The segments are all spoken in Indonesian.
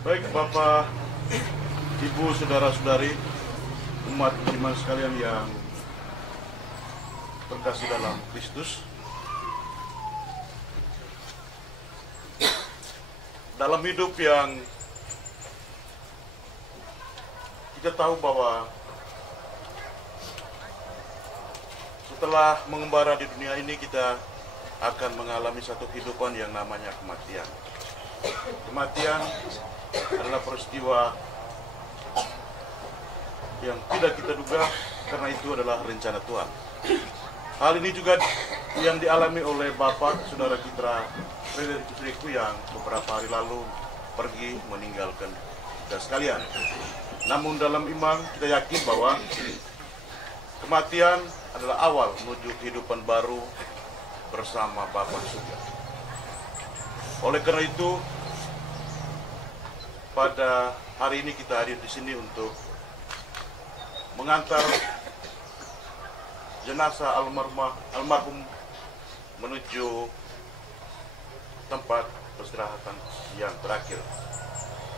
Baik Bapak, Ibu, Saudara-saudari, umat beriman sekalian yang terkasih dalam Kristus. Dalam hidup yang kita tahu bahwa setelah mengembara di dunia ini kita akan mengalami satu kehidupan yang namanya kematian. Kematian adalah peristiwa yang tidak kita duga karena itu adalah rencana Tuhan. Hal ini juga yang dialami oleh Bapak Saudara kita Frederikus Riku yang beberapa hari lalu pergi meninggalkan kita sekalian. Namun dalam iman kita yakin bahwa kematian adalah awal menuju kehidupan baru bersama Bapa surga. Oleh karena itu, pada hari ini kita hadir di sini untuk mengantar jenazah almarhum menuju tempat peristirahatan yang terakhir.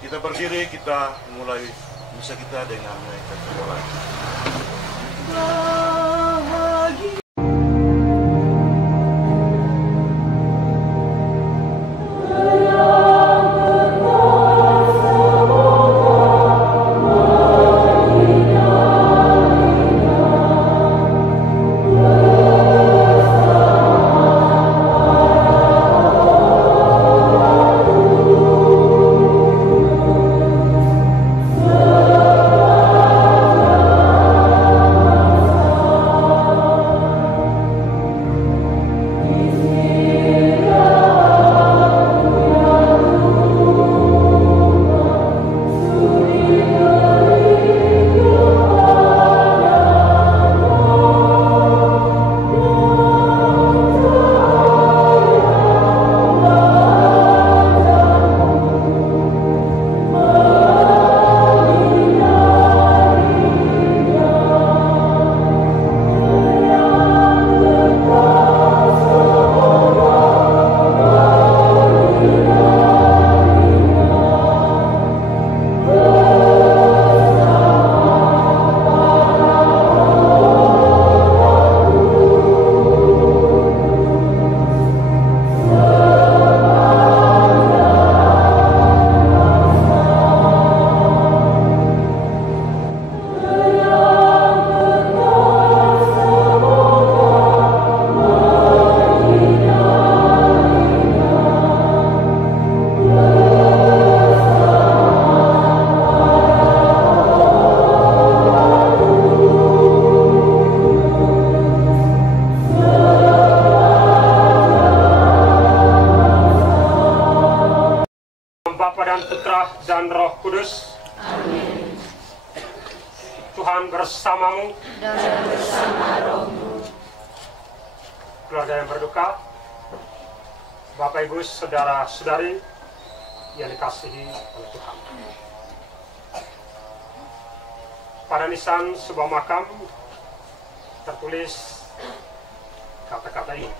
Kita berdiri, kita mulai misa kita dengan menaikkan doa. Bapa dan Putra dan Roh Kudus. Amin. Tuhan bersamamu Dan bersama rohmu. keluarga yang berduka, Bapak Ibu Saudara-saudari yang dikasihi oleh Tuhan. Pada nisan sebuah makam tertulis kata-kata ini.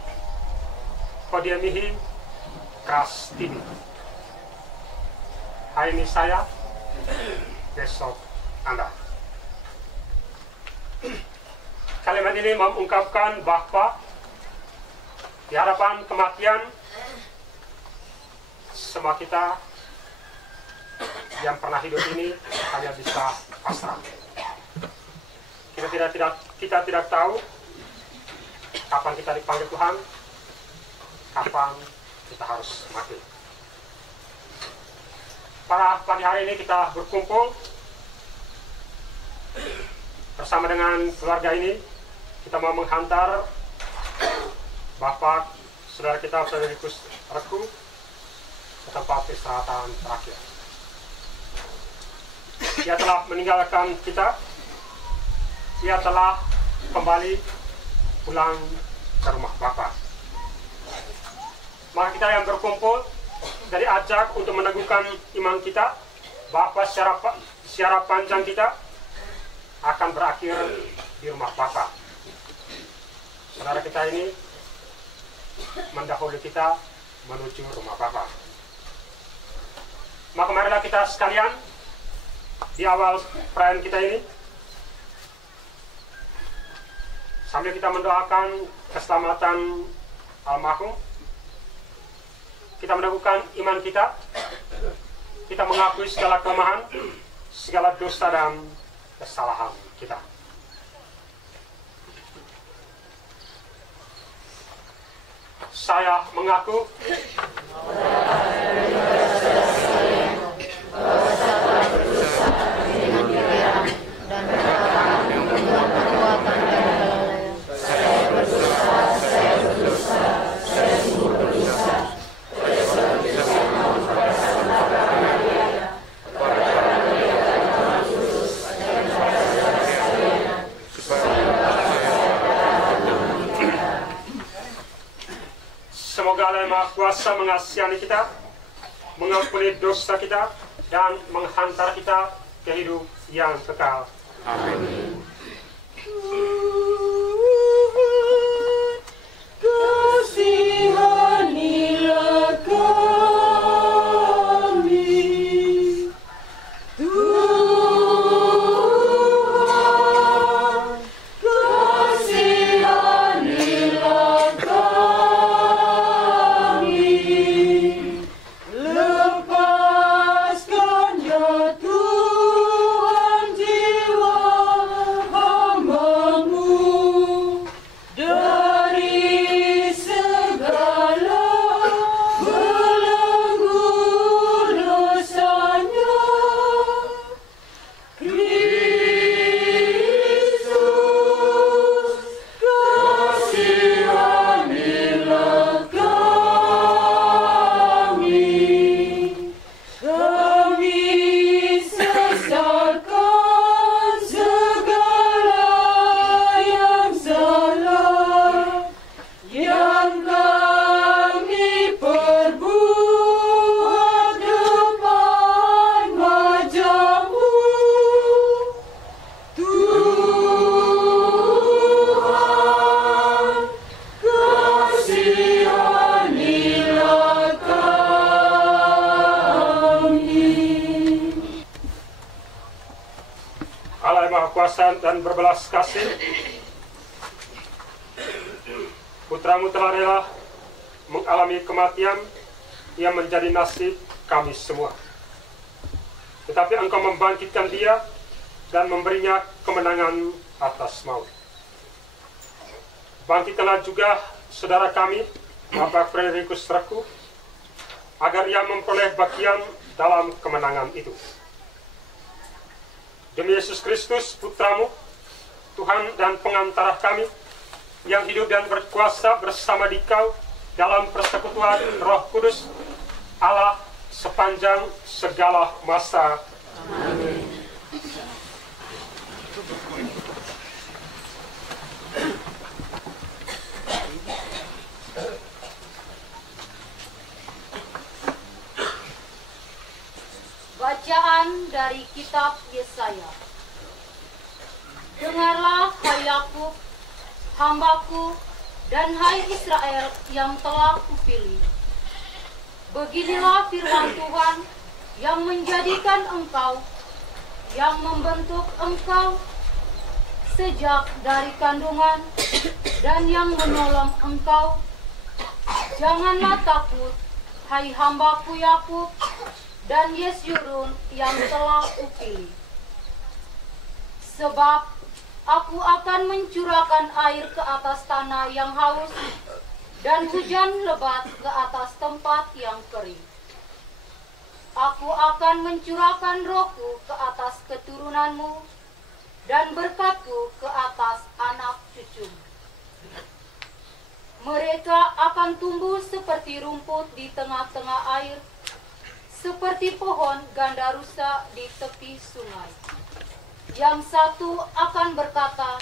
Kodiamihi Krastini. Hari ini saya, besok Anda. Kalimat ini mengungkapkan bahwa di hadapan kematian, semua kita yang pernah hidup ini hanya bisa pasrah. Kita tidak tahu kapan kita dipanggil Tuhan, kapan kita harus mati. Pada pagi hari ini kita berkumpul bersama dengan keluarga ini. Kita mau menghantar Bapak Saudara kita Frederikus Riku ke tempat peristirahatan terakhir. Ia telah meninggalkan kita. Ia telah kembali pulang ke rumah Bapa. Maka kita yang berkumpul dari ajak untuk meneguhkan iman kita bahwa secara panjang kita akan berakhir di rumah Bapa. Saudara kita ini mendahului kita menuju rumah Bapa. Maka marilah kita sekalian di awal perayaan kita ini, sambil kita mendoakan keselamatan almarhum, kita meneguhkan iman kita, kita mengakui segala kelemahan, segala dosa dan kesalahan kita. Saya mengaku semoga Allah yang Maha Kuasa mengasihani kita, mengampuni dosa kita, dan menghantar kita ke hidup yang kekal. Amin. Kasihanilah kami, Tuhan, kasihanilah kami, lepaskan ya Tuhan jiwa hamba-Mu dari segala belenggu dosanya. Kristus, kasihanilah kami sesatkan segala yang salah yang kami perbuat depan wajah-Mu, Tuhan, kasihanilah kami. Allah yang Maha Kuasa dan berbelas kasih, Putra-Mu telah rela mengalami kematian yang menjadi nasib kami semua. Tetapi Engkau membangkitkan Dia dan memberinya kemenangan atas maut. Bangkitkanlah juga saudara kami, Bapak Frederikus Reku, agar ia memperoleh bagian dalam kemenangan itu. Demi Yesus Kristus, Putra-Mu, Tuhan dan pengantara kami, yang hidup dan berkuasa bersama Dikau dalam persekutuan Roh Kudus, Allah sepanjang segala masa. Amin. Bacaan dari kitab Yesaya. Dengarlah, hai Yakub, hamba-Ku, dan hai Israel yang telah Kupilih. Beginilah firman Tuhan yang menjadikan engkau, yang membentuk engkau sejak dari kandungan, dan yang menolong engkau. Janganlah takut, hai hamba-Ku Yakub, dan Yesyurun yang telah Kupilih. Sebab Aku akan mencurahkan air ke atas tanah yang haus, dan hujan lebat ke atas tempat yang kering. Aku akan mencurahkan Roh-Ku ke atas keturunanmu, dan berkat-Ku ke atas anak cucumu. Mereka akan tumbuh seperti rumput di tengah-tengah air, seperti pohon gandarusa di tepi sungai. Yang satu akan berkata,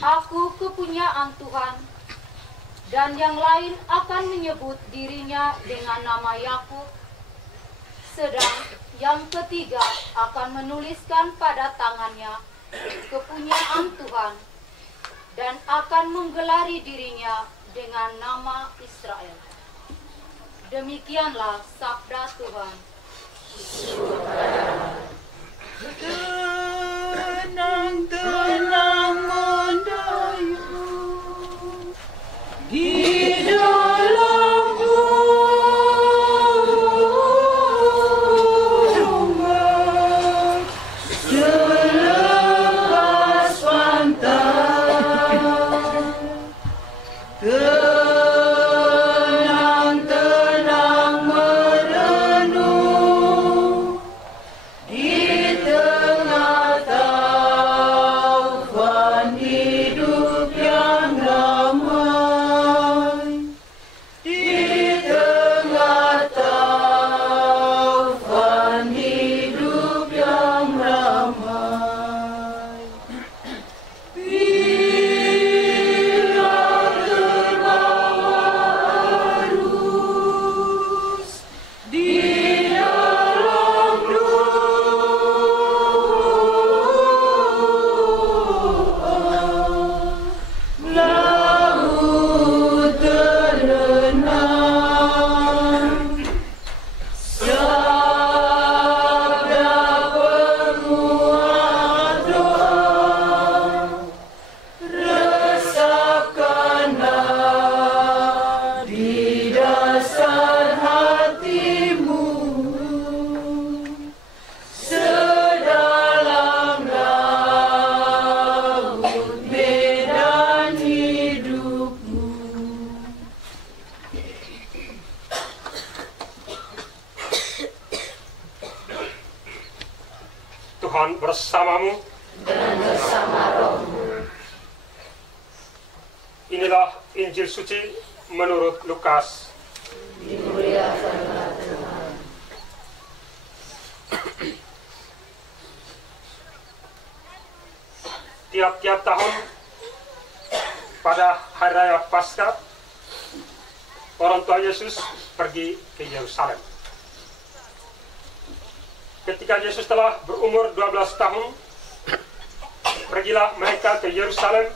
Aku kepunyaan Tuhan, dan yang lain akan menyebut dirinya dengan nama Yakub, sedang yang ketiga akan menuliskan pada tangannya kepunyaan Tuhan, dan akan menggelari dirinya dengan nama Israel. Demikianlah sabda Tuhan. Tenang-tenang mendayu di dalam rumah selepas pantai. Tenang-tenang merenung di tengah taufan hidup yang ramai. Di tengah taufan hidup yang ramai. Bila terbawa arus di dalam doa, laut terlenang, sabda penguat doa, resapkanlah di dasar hatimu sedalam laut medan hidupmu. Tuhan bersamamu. Inilah Injil suci menurut Lukas. Tiap-tiap tahun pada hari raya Paskah, orang tua Yesus pergi ke Yerusalem. Ketika Yesus telah berumur 12 tahun, pergilah mereka ke Yerusalem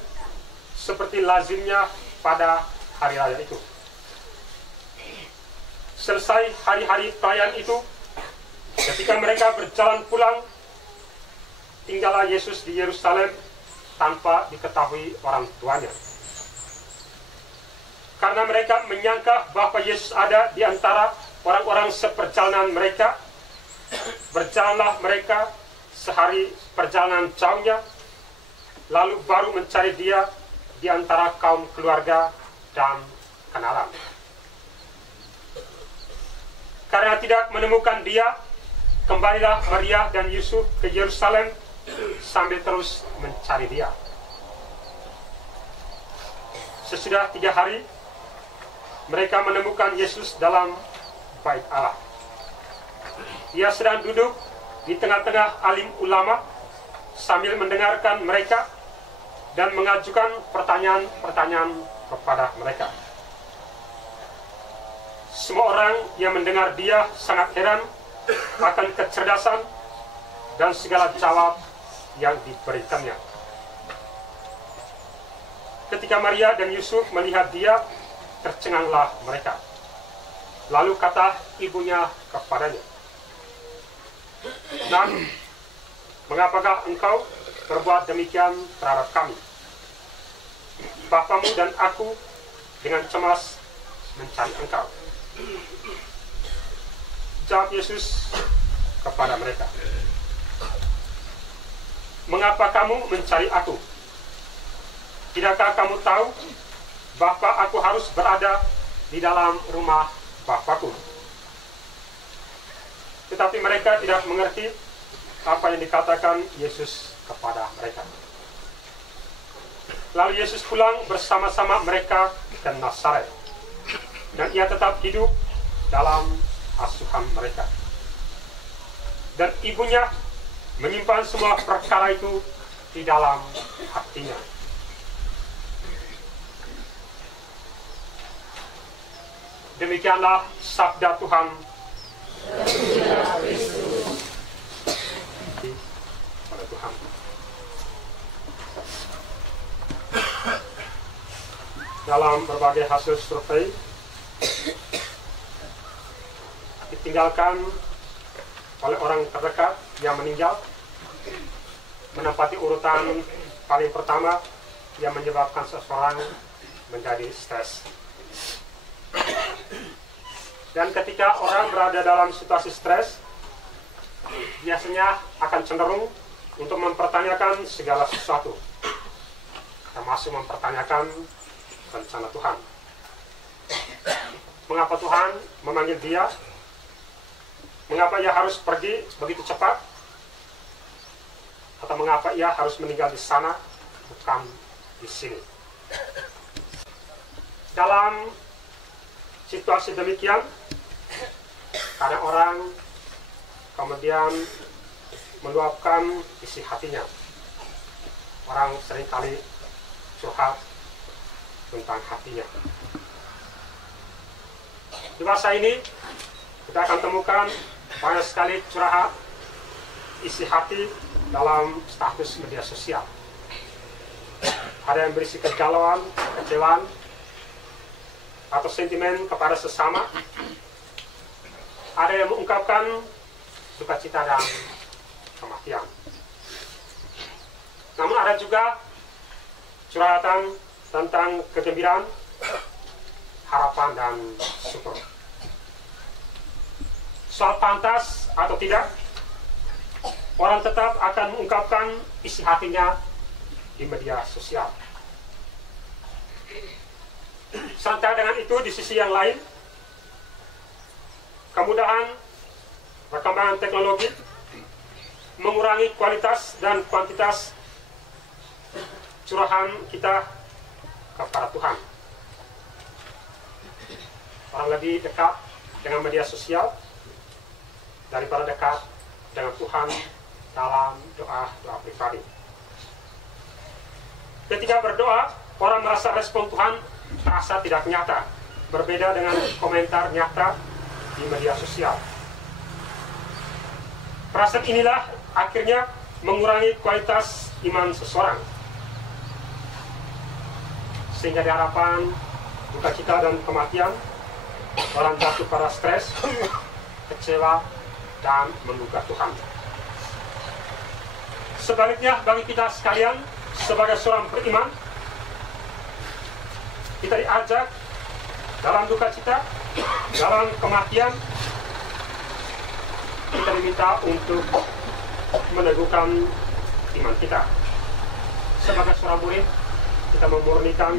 seperti lazimnya pada hari raya itu. Selesai hari-hari perayaan itu, ketika mereka berjalan pulang, tinggallah Yesus di Yerusalem tanpa diketahui orang tuanya. Karena mereka menyangka bahwa Yesus ada di antara orang-orang seperjalanan mereka, berjalanlah mereka sehari perjalanan jauhnya, lalu baru mencari dia di antara kaum keluarga dan kenalan. Karena tidak menemukan dia, kembalilah Maria dan Yusuf ke Yerusalem sambil terus mencari dia. Sesudah 3 hari, mereka menemukan Yesus dalam bait Allah. Ia sedang duduk di tengah-tengah alim ulama sambil mendengarkan mereka dan mengajukan pertanyaan-pertanyaan kepada mereka. Semua orang yang mendengar dia sangat heran akan kecerdasan dan segala jawab yang diberikannya. Ketika Maria dan Yusuf melihat dia, tercenganglah mereka. Lalu kata ibunya kepadanya, "Nak, mengapakah engkau berbuat demikian terhadap kami? Bapamu dan aku dengan cemas mencari engkau." Jawab Yesus kepada mereka, "Mengapa kamu mencari aku? Tidakkah kamu tahu bahwa aku harus berada di dalam rumah Bapakku?" Tetapi mereka tidak mengerti apa yang dikatakan Yesus kepada mereka. Lalu Yesus pulang bersama-sama mereka ke Nazaret, dan ia tetap hidup dalam asuhan mereka. Dan ibunya menyimpan semua perkara itu di dalam hatinya. Demikianlah sabda Tuhan. Pada Tuhan. Dalam berbagai hasil survei, ditinggalkan oleh orang terdekat yang meninggal menempati urutan paling pertama yang menyebabkan seseorang menjadi stres. Dan ketika orang berada dalam situasi stres, biasanya akan cenderung untuk mempertanyakan segala sesuatu, termasuk mempertanyakan rencana Tuhan. Mengapa Tuhan memanggil dia? Mengapa ia harus pergi begitu cepat? Atau mengapa ia harus meninggal di sana, bukan di sini? Dalam situasi demikian, kadang orang kemudian meluapkan isi hatinya. Orang seringkali curhat tentang hatinya. Di masa ini, kita akan temukan banyak sekali curhat isi hati dalam status media sosial. Ada yang berisi kegalauan, kekecewaan, atau sentimen kepada sesama. Ada yang mengungkapkan sukacita dan kematian. Namun ada juga curhatan tentang kegembiraan, harapan, dan syukur. Soal pantas atau tidak, orang tetap akan mengungkapkan isi hatinya di media sosial. Serta dengan itu, di sisi yang lain, kemudahan perkembangan teknologi mengurangi kualitas dan kuantitas curahan kita kepada Tuhan. Orang lebih dekat dengan media sosial daripada dekat dengan Tuhan dalam doa-doa pribadi. Ketika berdoa, orang merasa respon Tuhan terasa tidak nyata, berbeda dengan komentar nyata di media sosial. Perasaan inilah akhirnya mengurangi kualitas iman seseorang, sehingga di hadapan duka cita dan kematian, orang jatuh pada stres, kecewa, dan menduga Tuhan. Sebaliknya, bagi kita sekalian, sebagai seorang beriman, kita diajak dalam duka cita, dalam kematian, kita diminta untuk meneguhkan iman kita. Sebagai seorang murid, kita memurnikan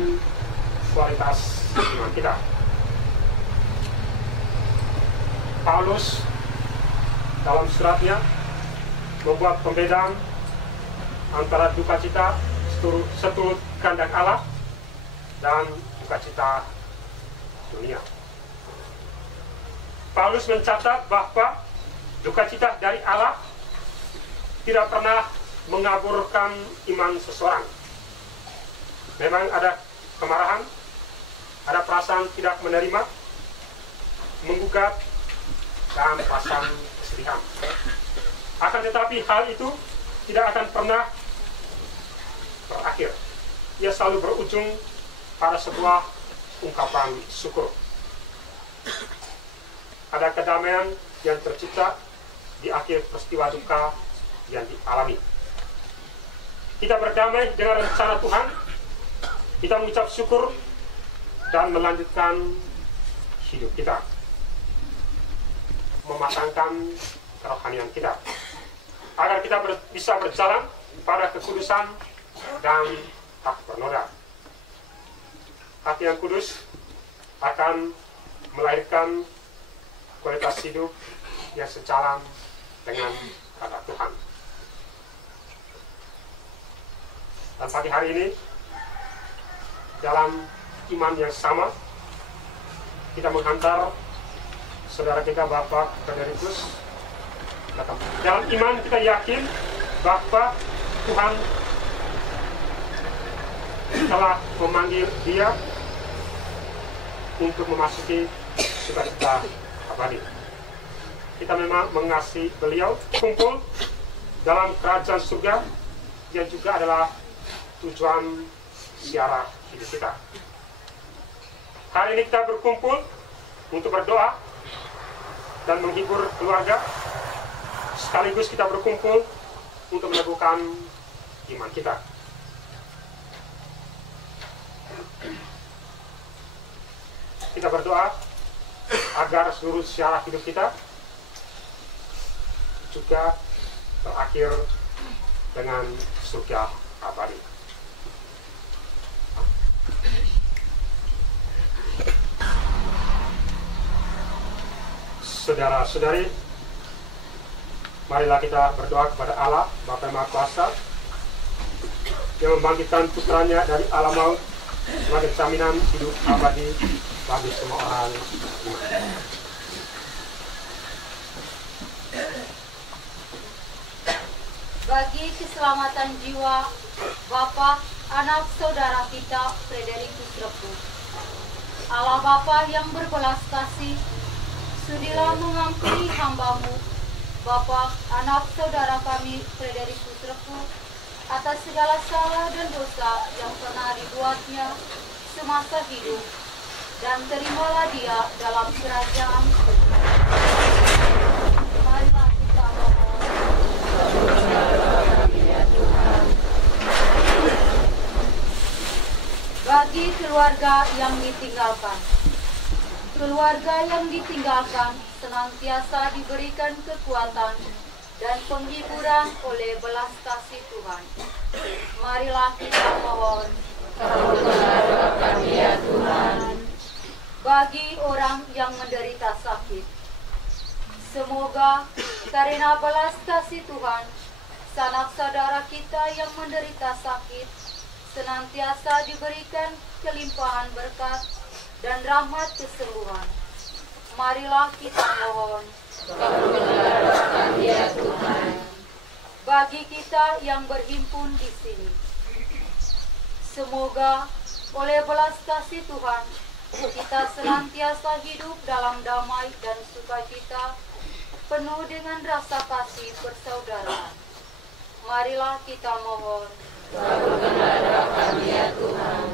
kualitas iman kita. Paulus dalam suratnya membuat pembedaan antara duka cita seturut kehendak Allah dan duka cita dunia. Paulus mencatat bahwa duka cita dari Allah tidak pernah mengaburkan iman seseorang. Memang ada kemarahan, ada perasaan tidak menerima, menggugat, dan perasaan kesedihan. Akan tetapi hal itu tidak akan pernah berakhir. Ia selalu berujung pada sebuah ungkapan syukur. Ada kedamaian yang tercipta di akhir peristiwa duka yang dialami. Kita berdamai dengan rencana Tuhan, kita mengucap syukur dan melanjutkan hidup kita, mematangkan kerohanian kita, agar kita bisa berjalan pada kekudusan dan tak bernoda. Hati yang kudus akan melahirkan kualitas hidup yang sejalan dengan kehendak Tuhan. Dan pagi hari ini, dalam iman yang sama, kita menghantar saudara kita Bapak Frederikus. Dalam iman kita yakin bahwa Tuhan telah memanggil dia untuk memasuki sukacita abadi. Kita memang mengasihi beliau, kumpul dalam kerajaan surga yang juga adalah tujuan ziarah hidup kita. Hari ini kita berkumpul untuk berdoa dan menghibur keluarga sekaligus kita berkumpul untuk meneguhkan iman kita. Kita berdoa agar seluruh sejarah hidup kita juga berakhir dengan surga abadi. Saudara-saudari, marilah kita berdoa kepada Allah Bapa Yang Maha Kuasa yang membangkitkan putranya dari alam maut sebagai jaminan hidup abadi bagi semua orang. Bagi keselamatan jiwa Bapa, anak saudara kita Frederikus Repu, Allah Bapa yang berbelas kasih, sudilah mengampuni hamba-Mu, Bapa, anak saudara kami Frederikus Repu, atas segala salah dan dosa yang pernah dibuatnya semasa hidup, dan terimalah dia dalam kerajaan surga. Marilah kita mohon. Bagi keluarga yang ditinggalkan, senantiasa diberikan kekuatan dan penghiburan oleh belas kasih Tuhan. Marilah kita mohon. Kami ya Tuhan. Bagi orang yang menderita sakit, semoga karena belas kasih Tuhan, sanak saudara kita yang menderita sakit senantiasa diberikan kelimpahan berkat dan rahmat kesembuhan. Marilah kita mohon. Kami ya Tuhan. Bagi kita yang berhimpun di sini, semoga oleh belas kasih Tuhan kita senantiasa hidup dalam damai dan sukacita, penuh dengan rasa kasih persaudaraan. Marilah kita mohon. Kami ya Tuhan.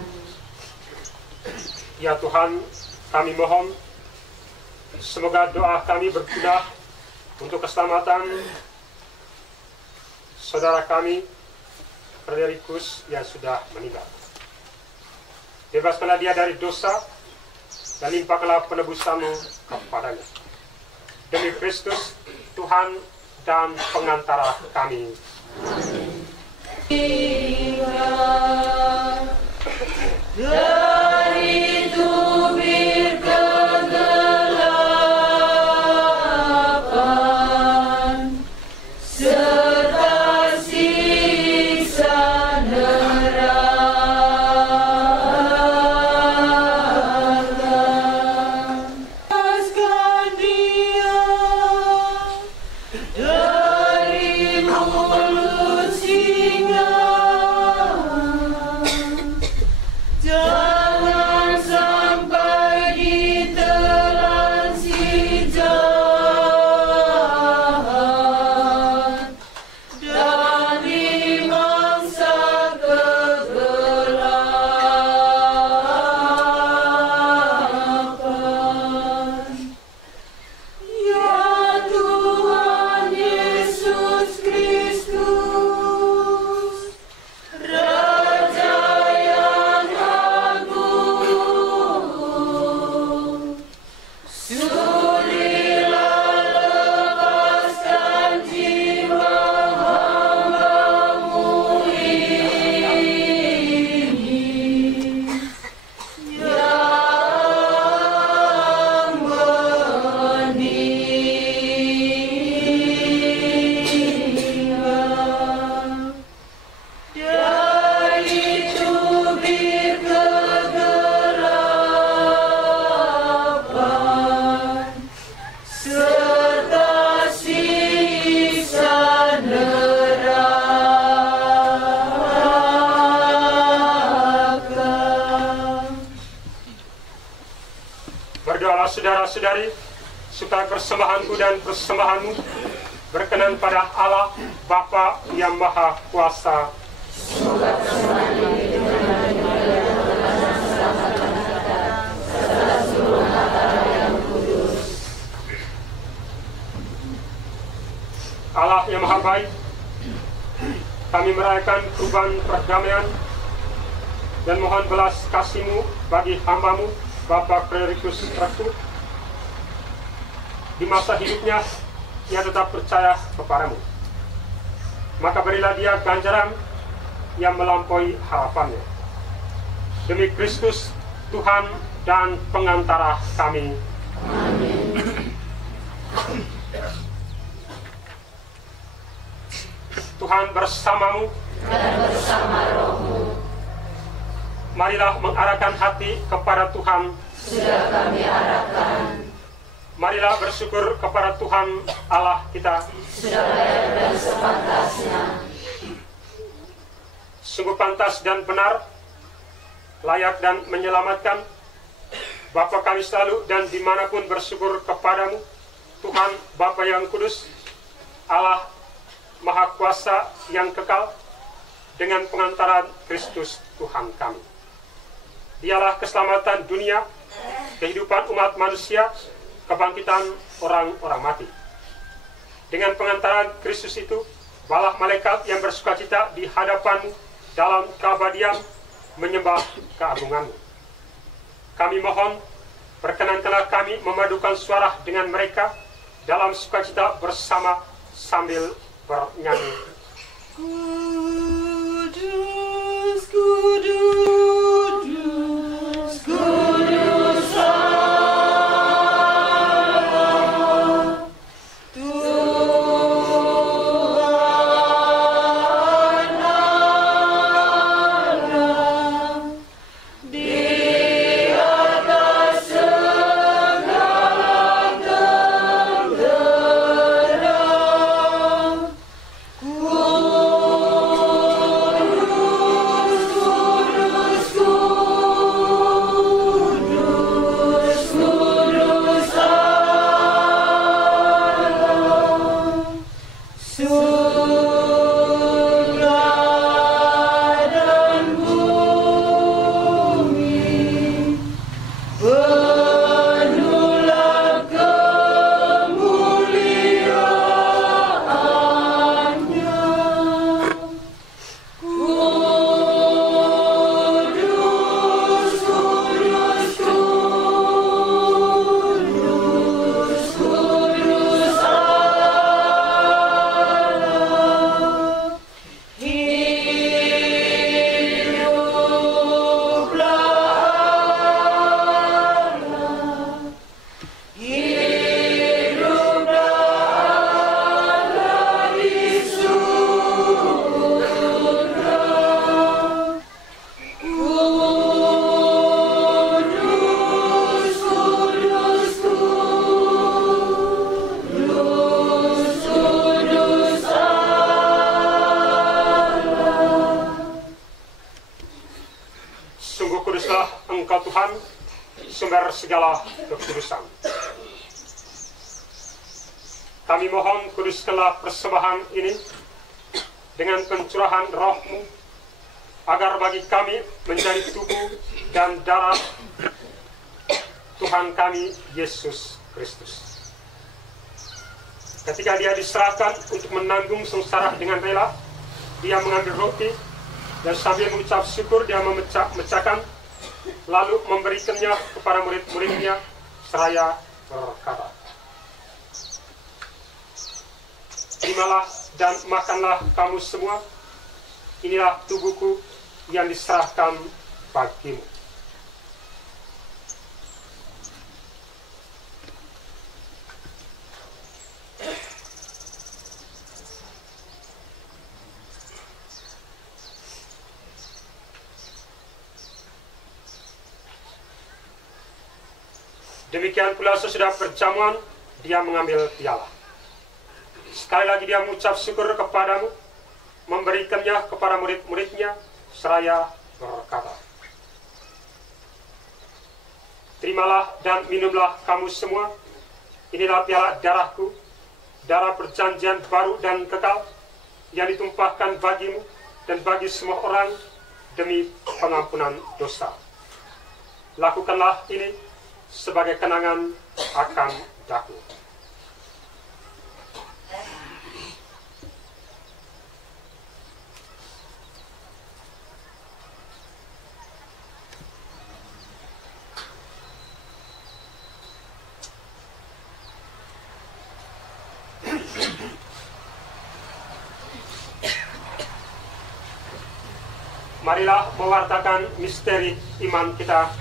Ya Tuhan, kami mohon semoga doa kami berguna untuk keselamatan saudara kami Frederikus yang sudah meninggal. Bebaskanlah dia dari dosa dan limpahkanlah penebusan-Mu kepadanya. Demi Kristus, Tuhan dan pengantara kami. Dari tubir kegelapan serta siksa neraka, lepaskan dia dari mulut singa. Jangan sampai ditelan si jahat dan dimangsa kegelapan. Ya Tuhan Yesus Kristus, Raja yang agung, sudilah lepaskan jiwa hamba-Mu ini yang meninggal dari tubir kegelapan serta siksa neraka. Berdoalah saudara-saudari, supaya persembahanku dan persembahanmu berkenan pada Allah Bapa yang Maha Kuasa. baik, kami merayakan kurban perdamaian dan mohon belas kasih-Mu bagi hamba-Mu, Bapak Clerikus Rektu. Di masa hidupnya, ia tetap percaya kepadamu. Maka berilah dia ganjaran yang melampaui harapannya. Demi Kristus, Tuhan dan pengantara kami. Tuhan bersamamu dan bersama rohmu. Marilah mengarahkan hati kepada Tuhan. Sudah kami arahkan. Marilah bersyukur kepada Tuhan Allah kita. Sudah layak dan sepantasnya. Sungguh pantas dan benar, layak dan menyelamatkan. Bapa kami selalu dan dimanapun bersyukur kepadamu, Tuhan Bapa yang kudus, Allah Maha Kuasa yang kekal, dengan pengantaran Kristus Tuhan kami. Dialah keselamatan dunia, kehidupan umat manusia, kebangkitan orang-orang mati. Dengan pengantaran Kristus itu, balah malaikat yang bersukacita di hadapanmu dalam keabadian menyembah keagunganmu. Kami mohon, perkenankanlah kami memadukan suara dengan mereka dalam sukacita bersama sambil bernyanyi. Kudus, kudus, kudus Allah, Tuhan Allah, di atas segala tenterang. Sungguh kuduslah Engkau Tuhan, sumber segala kekudusan. Kami mohon kuduskanlah persembahan ini dengan pencurahan roh-Mu, agar bagi kami menjadi tubuh dan darah Tuhan kami Yesus Kristus. Ketika dia diserahkan untuk menanggung sengsara dengan rela, dia mengambil roti dan sambil mengucap syukur dia memecahkan, lalu memberikannya kepada murid-muridnya seraya berkata, "Terimalah dan makanlah kamu semua, inilah tubuhku yang diserahkan bagimu." Demikian pula sesudah perjamuan, dia mengambil piala. Sekali lagi dia mengucap syukur kepadamu, memberikannya kepada murid-muridnya, seraya berkata, "Terimalah dan minumlah kamu semua, inilah piala darahku, darah perjanjian baru dan kekal, yang ditumpahkan bagimu dan bagi semua orang demi pengampunan dosa. Lakukanlah ini sebagai kenangan akan daku." Marilah mewartakan misteri iman kita.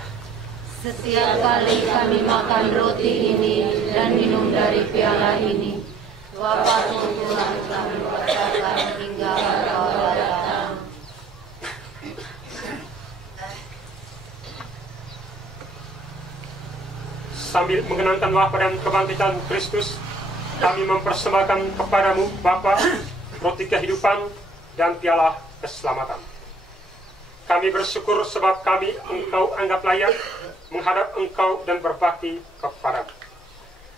Setiap kali kami makan roti ini dan minum dari piala ini, Bapa Tuhan kami katakan hingga Engkau datang. Sambil mengenangkan wafat dan kebangkitan Kristus, kami mempersembahkan kepadamu Bapa roti kehidupan dan piala keselamatan. Kami bersyukur sebab kami Engkau anggap layak menghadap Engkau dan berbakti kepadamu.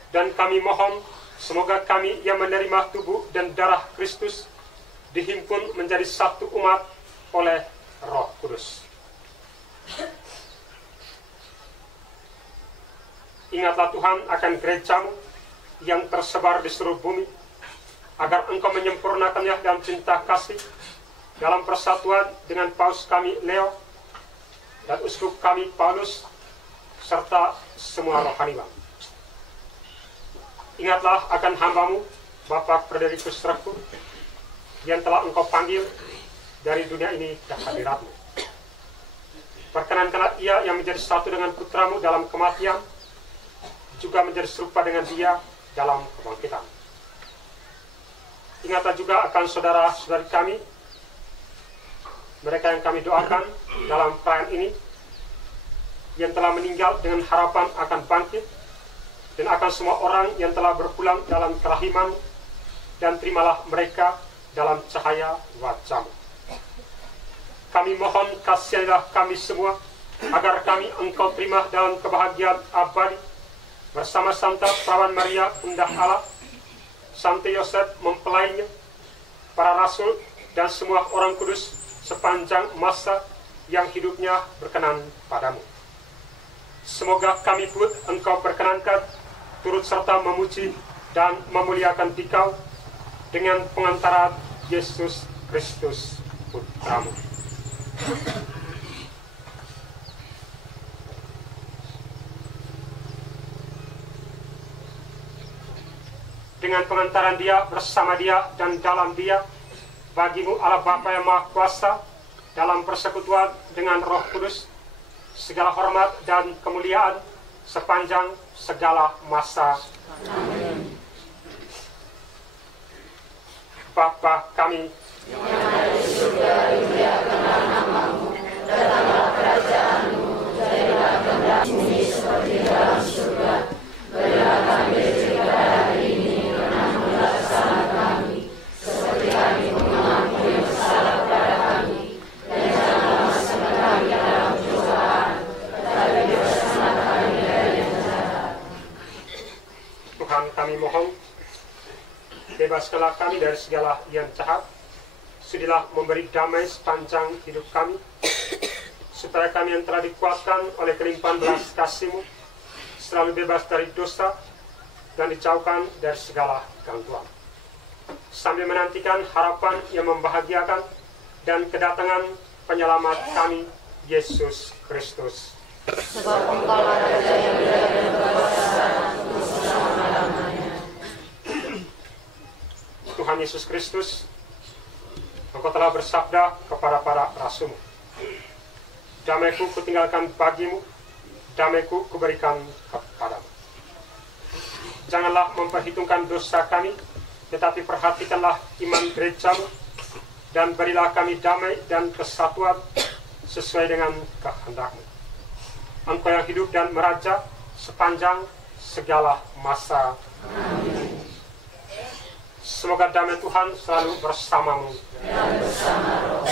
Dan kami mohon semoga kami yang menerima tubuh dan darah Kristus dihimpun menjadi satu umat oleh Roh Kudus. Ingatlah Tuhan akan gerejamu yang tersebar di seluruh bumi, agar Engkau menyempurnakannya dalam cinta kasih, dalam persatuan dengan Paus kami Leo dan Uskup kami Paulus, serta semua rohaniwan. Ingatlah akan hambamu, Bapak Frederikus Reku, yang telah Engkau panggil dari dunia ini ke hadiratmu. Perkenankanlah ia yang menjadi satu dengan putramu dalam kematian, juga menjadi serupa dengan dia dalam kebangkitan. Ingatlah juga akan saudara-saudari kami, mereka yang kami doakan dalam perayaan ini, yang telah meninggal dengan harapan akan bangkit, dan akan semua orang yang telah berpulang dalam kerahiman, dan terimalah mereka dalam cahaya wajah-Mu. Kami mohon kasihilah kami semua, agar kami Engkau terima dalam kebahagiaan abadi, bersama Santa Perawan Maria, Bunda Allah, Santo Yosef mempelainya, para rasul, dan semua orang kudus sepanjang masa yang hidupnya berkenan padamu. Semoga kami pun Engkau perkenankan turut serta memuji dan memuliakan Dikau dengan pengantaran Yesus Kristus Putramu. Dengan pengantaran dia, bersama dia, dan dalam dia, bagimu Allah Bapa yang Maha Kuasa, dalam persekutuan dengan Roh Kudus, segala hormat dan kemuliaan sepanjang segala masa. Amin. Bapa kami yang ada di surga, dimuliakanlah namamu, datanglah kerajaanmu, jadilah kehendak-Mu seperti dalam surga. Berilah kami rezeki pada hari ini, dan ampunilah kesalahan kami, seperti kami mengampuni yang bersalah kepada kami, dan janganlah masukkan kami ke dalam pencobaan, tetapi bebaskanlah kami dari yang jahat. Tuhan, kami mohon, bebaskanlah kami dari segala yang jahat. Sudilah memberi damai sepanjang hidup kami, supaya kami yang telah dikuatkan oleh kelimpahan belas kasih-Mu selalu bebas dari dosa dan dijauhkan dari segala gangguan, sambil menantikan harapan yang membahagiakan dan kedatangan penyelamat kami, Yesus Kristus. Sebab Engkaulah Raja yang berada dan berkuasa untuk selama-lamanya. Tuhan Yesus Kristus, Engkau telah bersabda kepada para rasul-Mu, damai-Ku kutinggalkan bagimu, damai-Ku kuberikan kepadamu. Janganlah memperhitungkan dosa kami, tetapi perhatikanlah iman gereja-Mu, dan berilah kami damai dan kesatuan sesuai dengan kehendak-Mu. Engkau yang hidup dan meraja sepanjang segala masa. Amin. Semoga damai Tuhan selalu bersamamu. Dan bersama roh.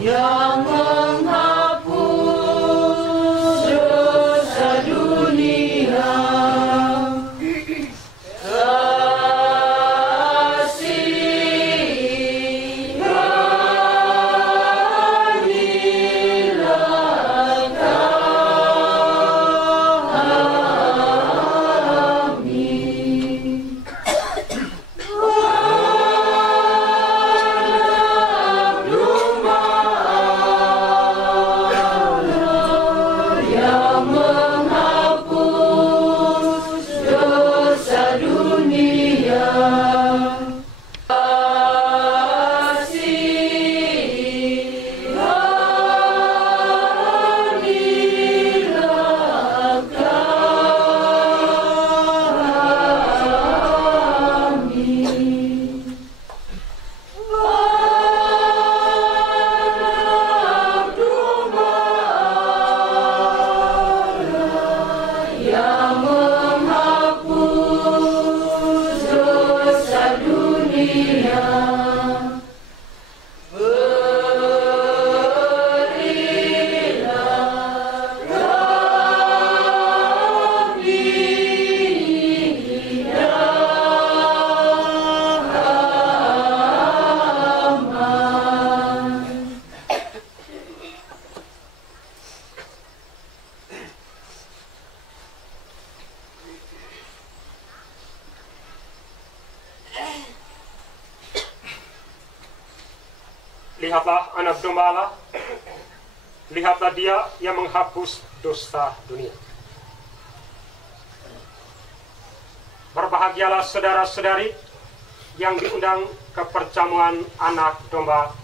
Yang menghapus dosa dunia, kasihanilah Lihatlah anak domba Allah, lihatlah dia yang menghapus dosa dunia. Berbahagialah saudara-saudari yang diundang ke perjamuan anak domba.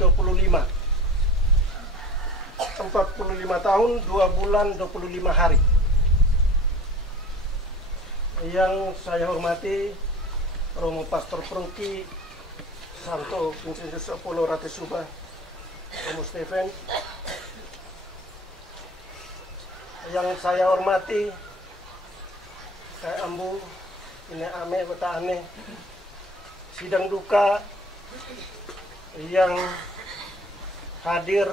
2025. 45 tahun, 2 bulan, 25 hari. Yang saya hormati Romo Pastor Prongki Santo Vincentius Apollo Ratesuba, Romo Stephen. Yang saya hormati Kak Ambu, ini ame betane sidang duka yang hadir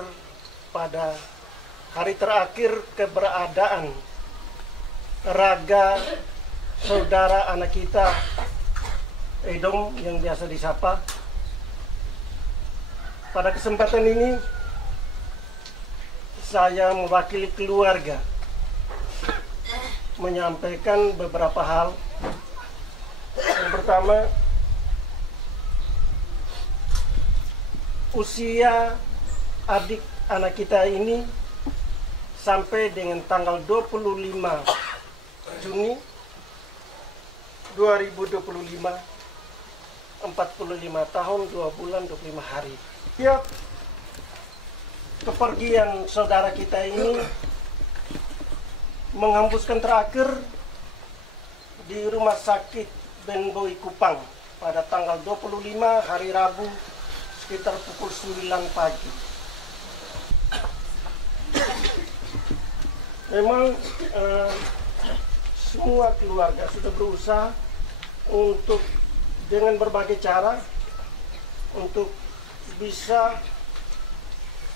pada hari terakhir keberadaan raga saudara anak kita Edom yang biasa disapa. Pada kesempatan ini saya mewakili keluarga menyampaikan beberapa hal. Yang pertama, usia adik anak kita ini sampai dengan tanggal 25 Juni 2025, 45 tahun, 2 bulan, 25 hari. Ya, kepergian saudara kita ini menghembuskan terakhir di Rumah Sakit Benboy Kupang pada tanggal 25 hari Rabu sekitar pukul 9 pagi. Memang semua keluarga sudah berusaha untuk dengan berbagai cara untuk bisa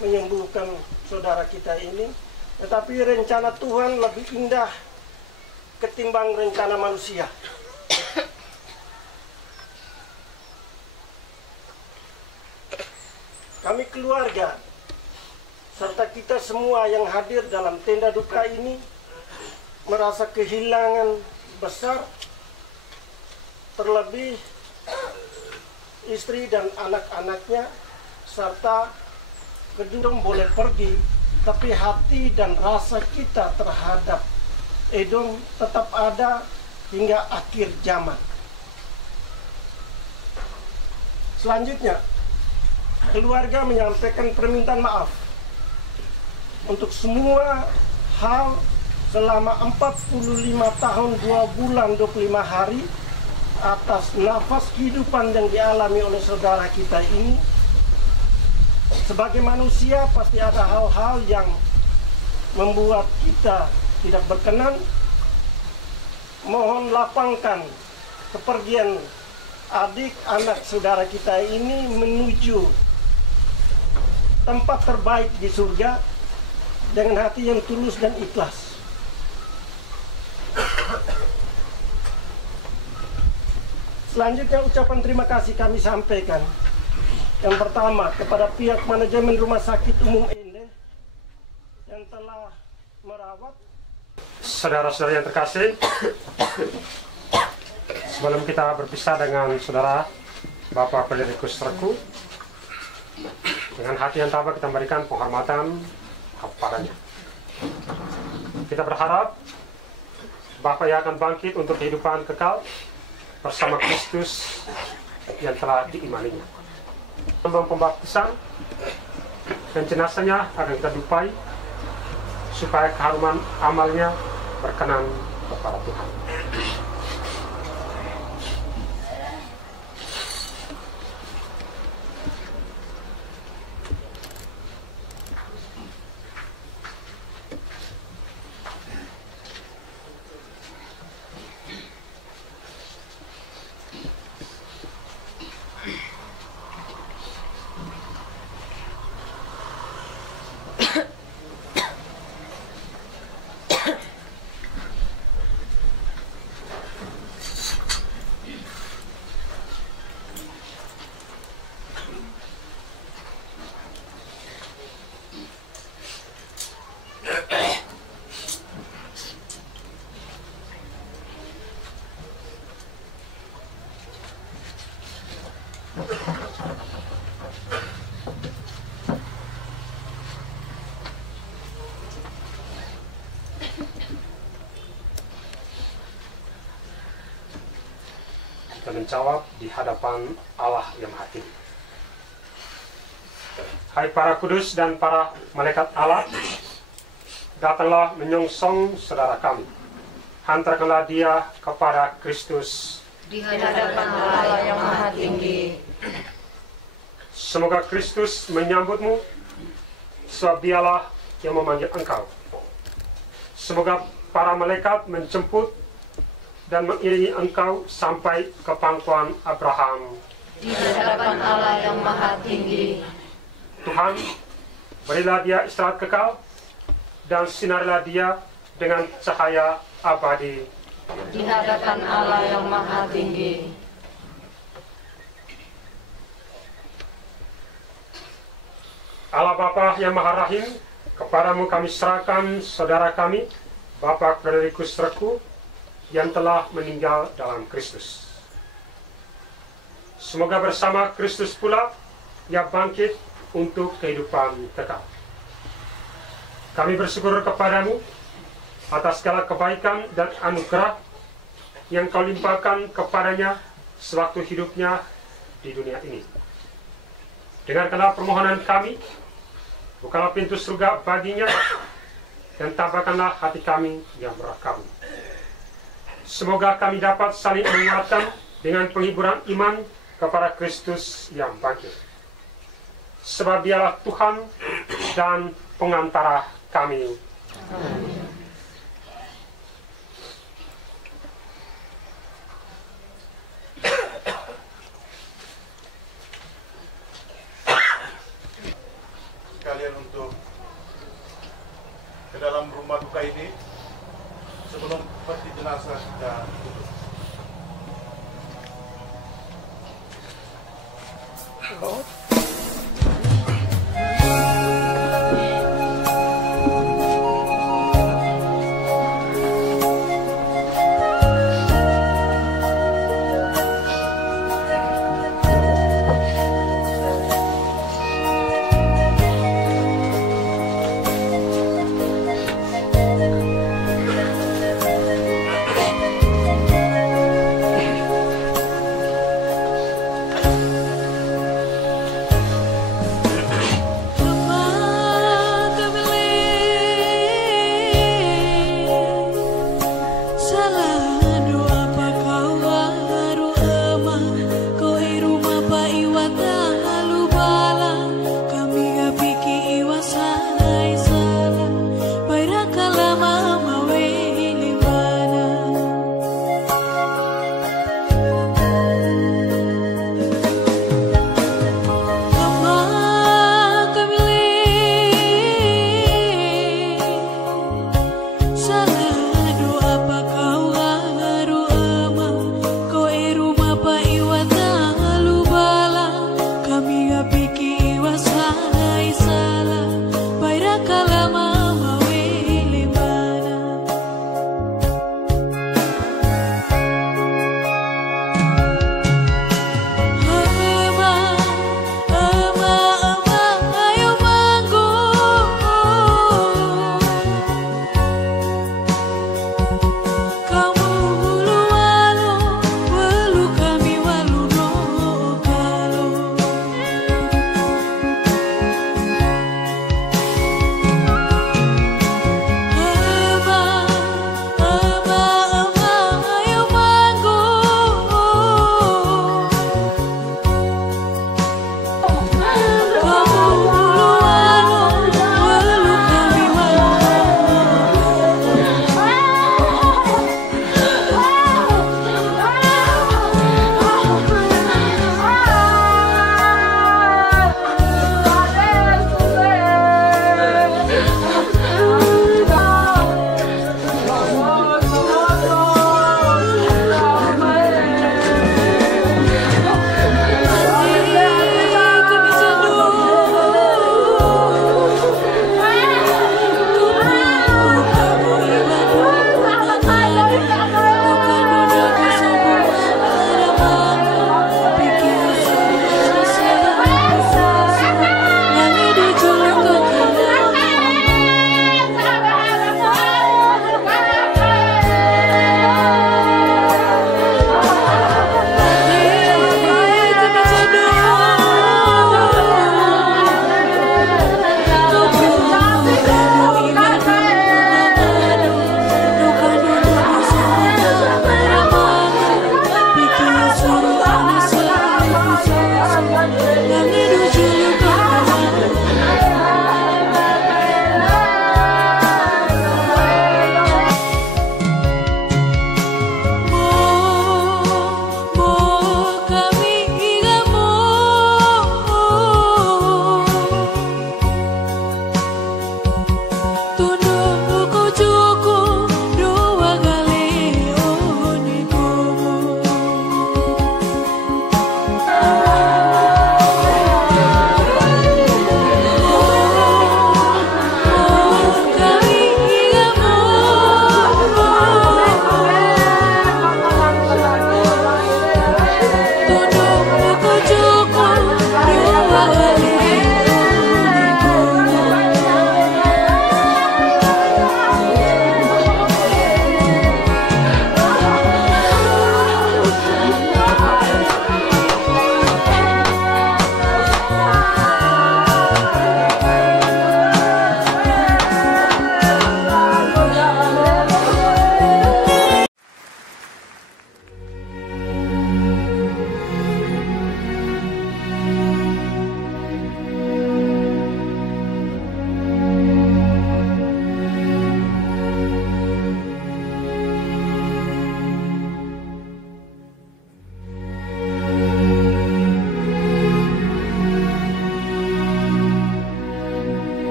menyembuhkan saudara kita ini. Tetapi rencana Tuhan lebih indah ketimbang rencana manusia. Kami keluarga serta kita semua yang hadir dalam tenda duka ini merasa kehilangan besar, terlebih istri dan anak-anaknya, serta Edom boleh pergi, tapi hati dan rasa kita terhadap Edom tetap ada hingga akhir zaman. Selanjutnya, keluarga menyampaikan permintaan maaf untuk semua hal selama 45 tahun, 2 bulan, 25 hari atas nafas kehidupan yang dialami oleh saudara kita ini. Sebagai manusia pasti ada hal-hal yang membuat kita tidak berkenan. Mohon lapangkan kepergian adik anak saudara kita ini menuju tempat terbaik di surga dengan hati yang tulus dan ikhlas. Selanjutnya ucapan terima kasih kami sampaikan. Yang pertama kepada pihak manajemen Rumah Sakit Umum Ende yang telah merawat. Saudara-saudara yang terkasih, sebelum kita berpisah dengan saudara Bapak Frederikus Reku, dengan hati yang tabah kita memberikan penghormatan kepadanya. Kita berharap Bapak yang akan bangkit untuk kehidupan kekal bersama Kristus yang telah diimaninya. Lambang pembaptisan dan jenazahnya akan kita dupai supaya keharuman amalnya berkenan kepada Tuhan. Kita menjawab di hadapan Allah yang Maha Tinggi. Hai para kudus dan para malaikat Allah, datanglah menyongsong saudara kami. Hantarkanlah dia kepada Kristus di hadapan Allah yang Maha Tinggi. Semoga Kristus menyambutmu, sebab dialah yang memanggil engkau. Semoga para malaikat menjemput dan mengiringi engkau sampai ke pangkuan Abraham. Di hadapan Allah yang Maha Tinggi. Tuhan, berilah dia istirahat kekal, dan sinarilah dia dengan cahaya abadi. Di hadapan Allah yang Maha Tinggi. Allah Bapa yang Maha Rahim, kepadamu kami serahkan saudara kami, Bapak Frederikus Reku, yang telah meninggal dalam Kristus. Semoga bersama Kristus pula ia bangkit untuk kehidupan kekal. Kami bersyukur kepadamu atas segala kebaikan dan anugerah yang kau limpahkan kepadanya sewaktu hidupnya di dunia ini. Dengarkanlah permohonan kami, bukalah pintu surga baginya, dan tambahkanlah hati kami yang merakamu. Semoga kami dapat saling menguatkan dengan penghiburan iman kepada Kristus yang bangkit. Sebab dialah Tuhan dan pengantara kami. Amin. Sekalian untuk ke dalam rumah duka ini, sebelum peti jenazah kita tutup.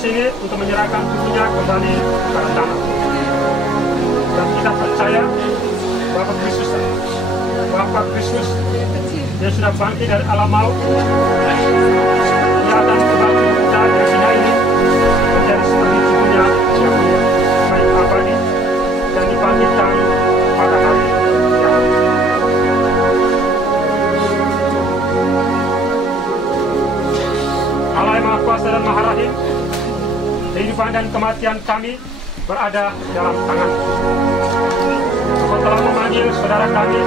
sini untuk menyerahkan tubuhnya kembali kepada tanah. Dan kita percaya Bapak Kristus yang sudah bangkit dari alam maut, Dia akan membantu kita di dunia ini menjadi seperti tubuhnya yang mulia, baik abadi, dan dibangkitkan pada hari kiamat. Allah yang Maha Kuasa dan Maha Rahim, kehidupan dan kematian kami berada dalam tangan. Engkau telah memanggil saudara kami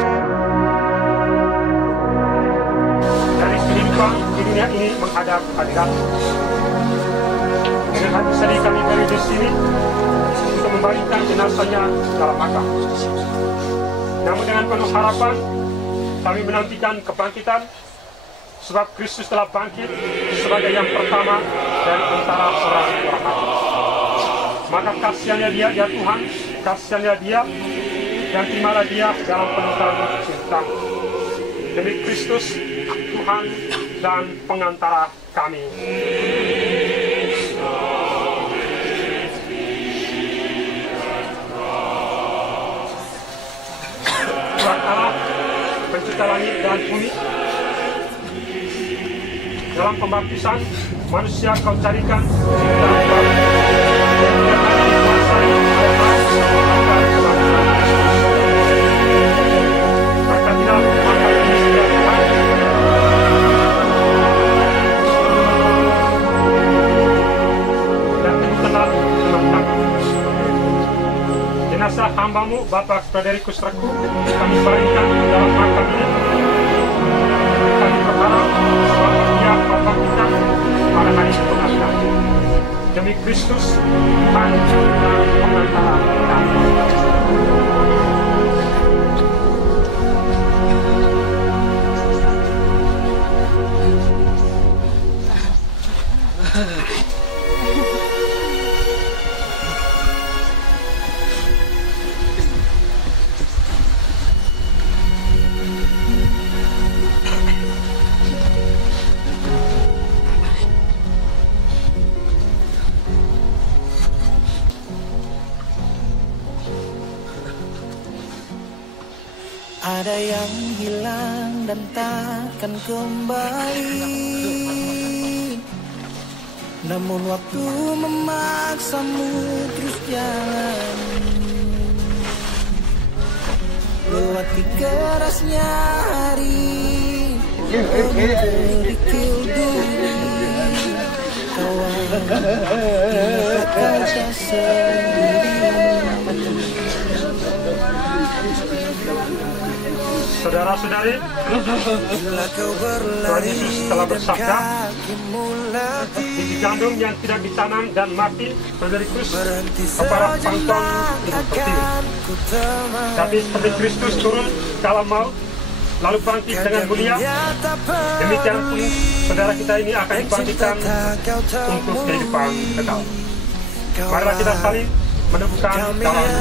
dari kehidupan di dunia ini menghadap hadirat. Dengan hati sedih kami beri di sini untuk membagikan jenazahnya dalam makam. Namun dengan penuh harapan kami menantikan kebangkitan, sebab Kristus telah bangkit sebagai yang pertama dari antara orang-orang mati. Maka kasihannya Dia, ya Tuhan, kasihannya Dia, dan terimalah Dia dalam penuh kasih cinta-Mu. Demi Kristus, Tuhan dan pengantara kami. Tuhan Allah, pencipta langit dan bumi, dalam pembaptisan manusia Kau carikan dalam bab yang tidak akan dikuasai oleh Allah akan kebangkitan Kristus. Maka tidak maka ini sudah Tuhan. Dan teguhkanlah iman kami. Jenazah hamba-Mu Bapak Frederikus Reku kami baringkan dalam makam ini. Kami berharap sebab Dia Bapa kita pada hari pengadilan. Demi Kristus, Tuhan dan pengantara kami. Ada yang hilang dan takkan kembali, namun waktu memaksamu terus jalan. Lewati kerasnya hari, berikil diri, kawan kata sendiri. Saudara-saudari, Tuhan Yesus telah bersabda, biji gandum yang tidak ditanam dan mati Frederikus kepada pangkong untuk berdiri. Tapi seperti Kristus turun ke alam maut, lalu bangkit dengan mulia, demikian pun saudara kita ini akan dibangkitkan untuk kehidupan kekal. Marilah kita saling meneguhkan dalam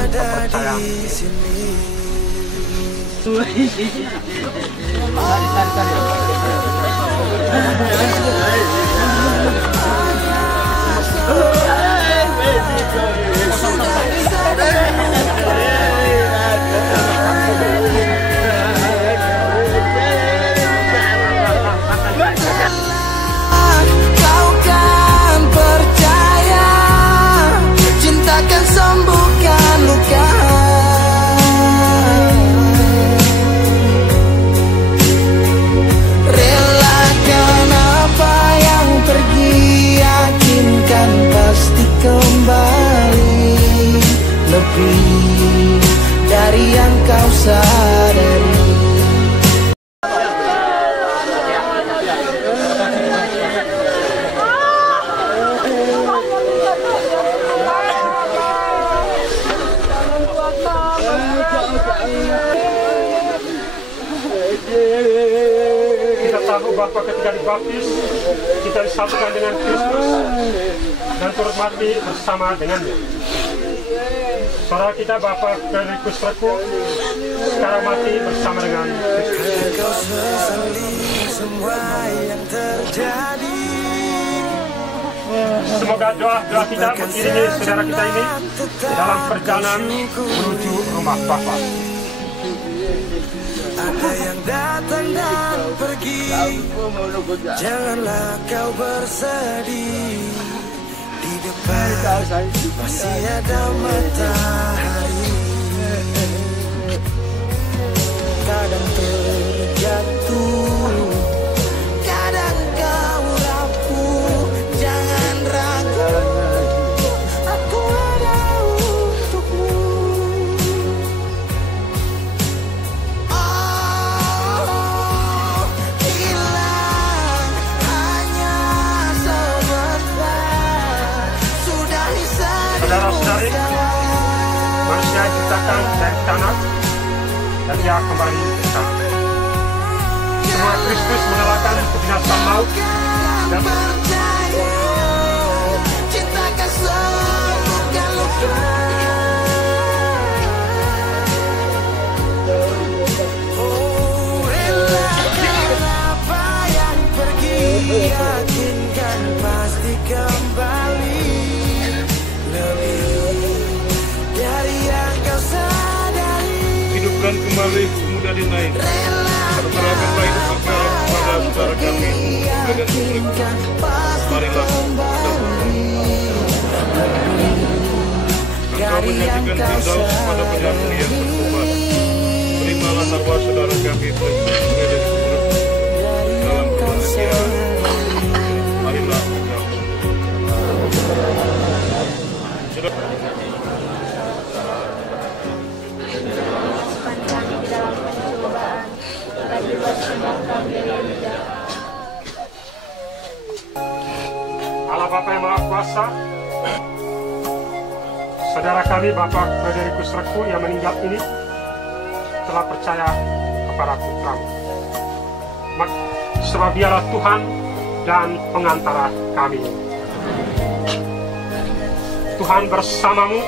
kepercayaan. Kau kan percaya, cinta kan sembuhkan luka. Pasti kembali lebih dari yang kau sadari. Kita tahu bahwa ketika dibaptis kita disatukan dengan Kristus dan turut mati bersama dengannya. Saudara kita Bapak Frederikus Reku sekarang mati bersama dengan Kristus. Kau sesali semua yang terjadi. semoga doa-doa kita mengiringi saudara kita ini dalam perjalanan menuju rumah Bapa. Ada yang datang dan pergi, janganlah kau bersedih. Di depan masih ada matahari. Kadang terjatuh, kadang kau rapuh. Jangan ragu, aku ada untukmu. Oh, hilang hanya sebentar. Sudahi Saudara-saudari, manusia diciptakan dari tanah dan ia kembali ke tanah. Semua Kristus mengalahkan kebinasaan maut dan percaya, cintakan sembuhkan luka. Oh, relakan apa yang pergi, yakinkan pasti kembali. Lebih dari yang kau sadari. Hidupkan kembali pemuda di naik. Serahkanlah hidup kekal kepada saudara kami, Frederick Sreku. Marilah Engkau menyajikan Firdaus pada penyamping yang bertobat. Terimalah arwah saudara kami, Frederick Sreku, dalam kebahagiaan. Marilah Engkau. Allah Bapa yang Maha Kuasa, saudara kami Bapak Frederick Sreku yang meninggal ini telah percaya kepada Putra-Mu. Sebab dialah Tuhan dan pengantara kami. Tuhan bersamamu.